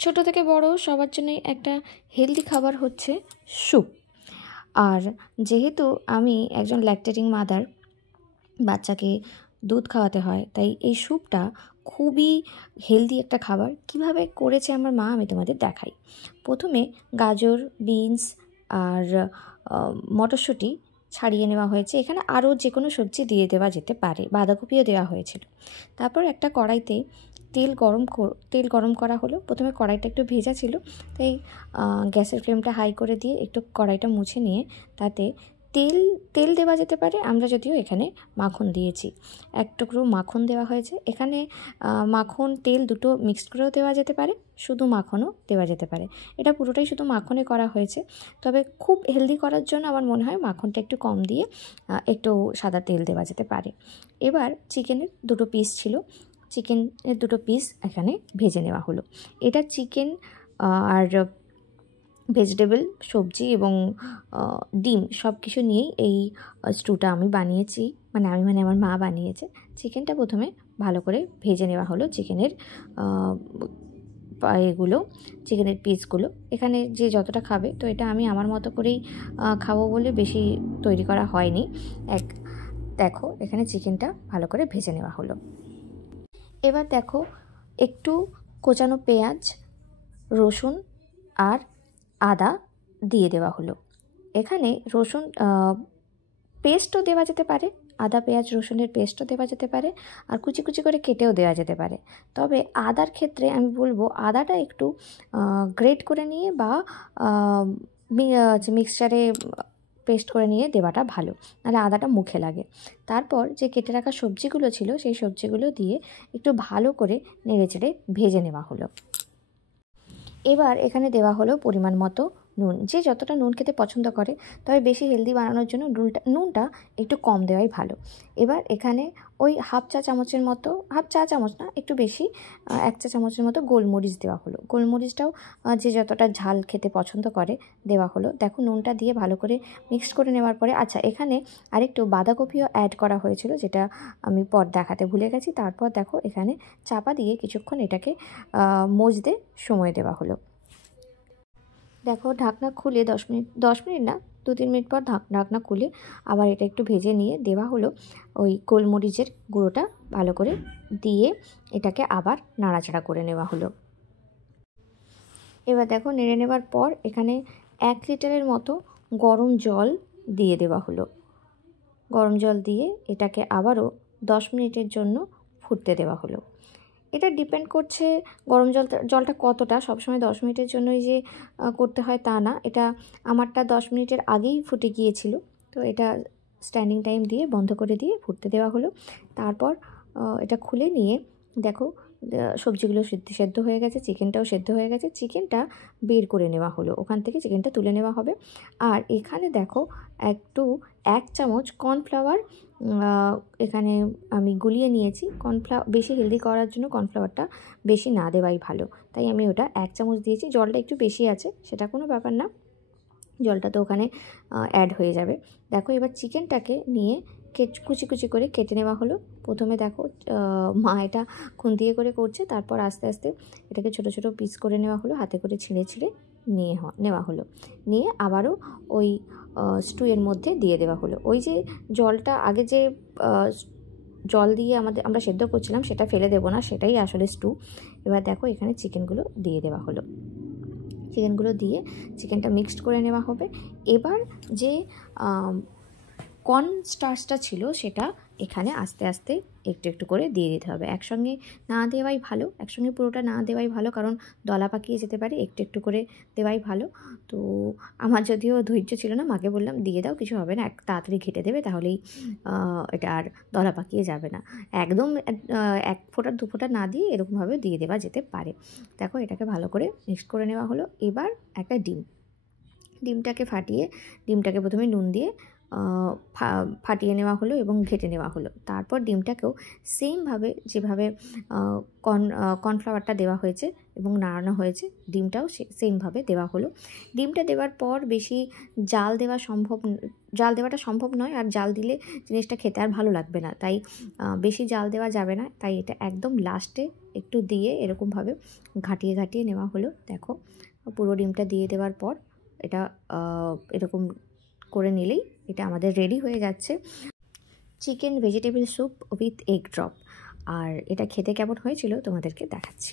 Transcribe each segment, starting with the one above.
ছোট থেকে বড় সবার জন্যই একটা হেলদি খাবার হচ্ছে স্যুপ। আর যেহেতু আমি একজন ল্যাকটেটিং মাদার, বাচ্চাকে দুধ খাওয়াতে হয়, তাই এই স্যুপটা খুবই হেলদি একটা খাবার। কিভাবে করেছে আমার মা আমি তোমাদের দেখাই। প্রথমে গাজর, বিনস আর মটরশুঁটি ছাড়িয়ে নেওয়া হয়েছে। এখানে আরও যে কোনো সবজি দিয়ে দেওয়া যেতে পারে, বাঁধাকপিও দেওয়া হয়েছিল। তারপর একটা কড়াইতে তেল গরম করা হলো। প্রথমে কড়াইটা একটু ভেজা ছিল, তাই গ্যাসের ফ্লেমটা হাই করে দিয়ে একটু কড়াইটা মুছে নিয়ে তাতে তেল দেওয়া যেতে পারে। আমরা যদিও এখানে মাখন দিয়েছি, এক টুকরো মাখন দেওয়া হয়েছে। এখানে মাখন তেল দুটো মিক্সড করেও দেওয়া যেতে পারে, শুধু মাখনও দেওয়া যেতে পারে। এটা পুরোটাই শুধু মাখনে করা হয়েছে, তবে খুব হেলদি করার জন্য আমার মনে হয় মাখনটা একটু কম দিয়ে একটু সাদা তেল দেওয়া যেতে পারে। এবার চিকেনের দুটো পিস ছিল, চিকেনের দুটো পিস এখানে ভেজে নেওয়া হলো। এটা চিকেন আর ভেজিটেবল, সবজি এবং ডিম সব কিছু নিয়েই এই স্টুটা আমি বানিয়েছি, মানে আমার মা বানিয়েছে। চিকেনটা প্রথমে ভালো করে ভেজে নেওয়া হলো, চিকেনের চিকেনের পিসগুলো। এখানে যে যতটা খাবে, তো এটা আমি আমার মতো করেই খাবো বলে বেশি তৈরি করা হয়নি। দেখো এখানে চিকেনটা ভালো করে ভেজে নেওয়া হলো। এবার দেখো একটু কোচানো পেঁয়াজ, রসুন আর আদা দিয়ে দেওয়া হলো। এখানে রসুন পেস্টও দেওয়া যেতে পারে, আদা পেঁয়াজ রসুনের পেস্টও দেওয়া যেতে পারে, আর কুচি কুচি করে কেটেও দেওয়া যেতে পারে। তবে আদার ক্ষেত্রে আমি বলবো আদাটা একটু গ্রেট করে নিয়ে বা মিক্সচারে পেস্ট করে নিয়ে দেওয়াটা ভালো, নাহলে আদাটা মুখে লাগে। তারপর যে কেটে রাখা সবজিগুলো ছিল, সেই সবজিগুলো দিয়ে একটু ভালো করে নেড়েচেড়ে ভেজে নেওয়া হলো। এবার এখানে দেওয়া হলো পরিমাণ মতো নুন। যে যতটা নুন খেতে পছন্দ করে, তবে বেশি হেলদি বানানোর জন্য নুনটা একটু কম দেওয়াই ভালো। এবার এখানে ওই হাফ চা চামচ না, একটু বেশি, 1 চা চামচের মতো গোলমরিচ দেওয়া হলো। গোলমরিচটাও যে যতটা ঝাল খেতে পছন্দ করে দেওয়া হলো। দেখো নুনটা দিয়ে ভালো করে মিক্সড করে নেওয়ার পরে, আচ্ছা এখানে আরেকটু বাঁধাকপিও অ্যাড করা হয়েছিল, যেটা আমি পর দেখাতে ভুলে গেছি। তারপর দেখো এখানে চাপা দিয়ে কিছুক্ষণ এটাকে মজতে সময় দেওয়া হলো। দেখো ঢাকনা খুলে 10 মিনিট না, 2-3 মিনিট পর ঢাকনা খুলে আবার এটা একটু ভেজে নিয়ে দেওয়া হলো ওই গোলমরিচের গুঁড়োটা ভালো করে দিয়ে এটাকে আবার নাড়াচাড়া করে নেওয়া হলো। এবার দেখো নেড়ে নেওয়ার পর এখানে 1 লিটারের মতো গরম জল দিয়ে দেওয়া হলো। গরম জল দিয়ে এটাকে আবারও 10 মিনিটের জন্য ফুটতে দেওয়া হলো। এটা ডিপেন্ড করছে গরম জলটা কতটা। সবসময় 10 মিনিটের জন্যই যে করতে হয় তা না। এটা আমারটা 10 মিনিটের আগেই ফুটে গিয়েছিল, তো এটা স্ট্যান্ডিং টাইম দিয়ে বন্ধ করে দিয়ে ফুটতে দেওয়া হলো। তারপর এটা খুলে নিয়ে দেখো সবজিগুলো সেদ্ধ হয়ে গেছে, চিকেনটাও সেদ্ধ হয়ে গেছে। চিকেনটা বের করে নেওয়া হলো, ওখান থেকে চিকেনটা তুলে নেওয়া হবে। আর এখানে দেখো 1 চামচ কর্নফ্লাওয়ার এখানে আমি গুলিয়ে নিয়েছি। বেশি হেলদি করার জন্য কর্নফ্লাওয়ারটা বেশি না দেওয়াই ভালো, তাই আমি ওটা 1 চামচ দিয়েছি। জলটা একটু বেশি আছে, সেটা কোনো ব্যাপার না, জলটা তো ওখানে অ্যাড হয়ে যাবে। দেখো এবার চিকেনটাকে নিয়ে কুচি কুচি করে কেটে নেওয়া হলো। প্রথমে দেখো মা এটা খুন্তিয়ে করে করছে, তারপর আস্তে আস্তে এটাকে ছোট ছোট পিস করে নেওয়া হলো, হাতে করে ছিঁড়ে নেওয়া হলো। নিয়ে আবারও ওই স্টুয়ের মধ্যে দিয়ে দেওয়া হলো। ওই যে জলটা আগে যে জল দিয়ে আমরা সেদ্ধ করছিলাম, সেটা ফেলে দেবো না, সেটাই আসলে স্টু। এবার দেখো এখানে চিকেনগুলো দিয়ে দেওয়া হলো। চিকেনগুলো দিয়ে চিকেনটা মিক্সড করে নেওয়া হবে। এবার যে কর্ন স্টার্চটা ছিল, সেটা এখানে আস্তে আস্তে একটু একটু করে দিয়ে দিতে হবে। একসঙ্গে না দেওয়াই ভালো, একসঙ্গে পুরোটা না দেওয়াই ভালো, কারণ দলা পাকিয়ে যেতে পারে। একটু একটু করে দেওয়াই ভালো। তো আমার যদিও ধৈর্য ছিল না, মাকে বললাম দিয়ে দাও, কিছু হবে না, তাড়াতাড়ি ঘেটে দেবে, তাহলেই এটা আর দলা পাকিয়ে যাবে না। একদম 1 ফোঁটা 2 ফোঁটা না দিয়ে এরকমভাবে দিয়ে দেওয়া যেতে পারে। দেখো এটাকে ভালো করে মিক্স করে নেওয়া হলো। এবার একটা ডিমটাকে প্রথমে নুন দিয়ে ফাটিয়ে নেওয়া হলো এবং ঘেটে নেওয়া হলো। তারপর ডিমটাকেও সেমভাবে যেভাবে কর্নফ্লাওয়ারটা দেওয়া হয়েছে এবং নাড়ানো হয়েছে, ডিমটাও সেমভাবে দেওয়া হলো। ডিমটা দেওয়ার পর বেশি জাল দেওয়া সম্ভব জাল দেওয়াটা সম্ভব নয়, আর জাল দিলে জিনিসটা খেতে আর ভালো লাগবে না, তাই বেশি জাল দেওয়া যাবে না। তাই এটা একদম লাস্টে একটু দিয়ে এরকমভাবে ঘাটিয়ে ঘাটিয়ে নেওয়া হলো। দেখো পুরো ডিমটা দিয়ে দেওয়ার পর এটা এরকম করে নিলেই এটা আমাদের রেডি হয়ে যাচ্ছে chicken vegetable soup with egg drop. আর এটা খেতে কেমন হয়েছিল তোমাদেরকে দেখাচ্ছি।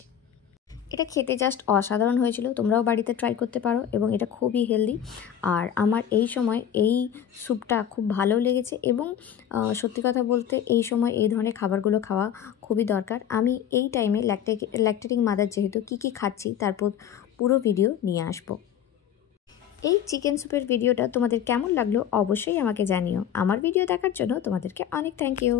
এটা খেতে জাস্ট অসাধারণ হয়েছিল, তোমরাও বাড়িতে ট্রাই করতে পারো, এবং এটা খুবই হেলদি। আর আমার এই সময় এই স্যুপটা খুব ভালো লেগেছে, এবং সত্যি কথা বলতে এই সময় এই ধরনের খাবারগুলো খাওয়া খুবই দরকার। আমি এই টাইমে ল্যাকটেটিং মাদার যেহেতু কী খাচ্ছি তারপর পুরো ভিডিও নিয়ে আসবো। এই চিকেন স্যুপের ভিডিওটা তোমাদের কেমন লাগলো অবশ্যই আমাকে জানিও। আমার ভিডিও দেখার জন্য তোমাদেরকে অনেক থ্যাংক ইউ।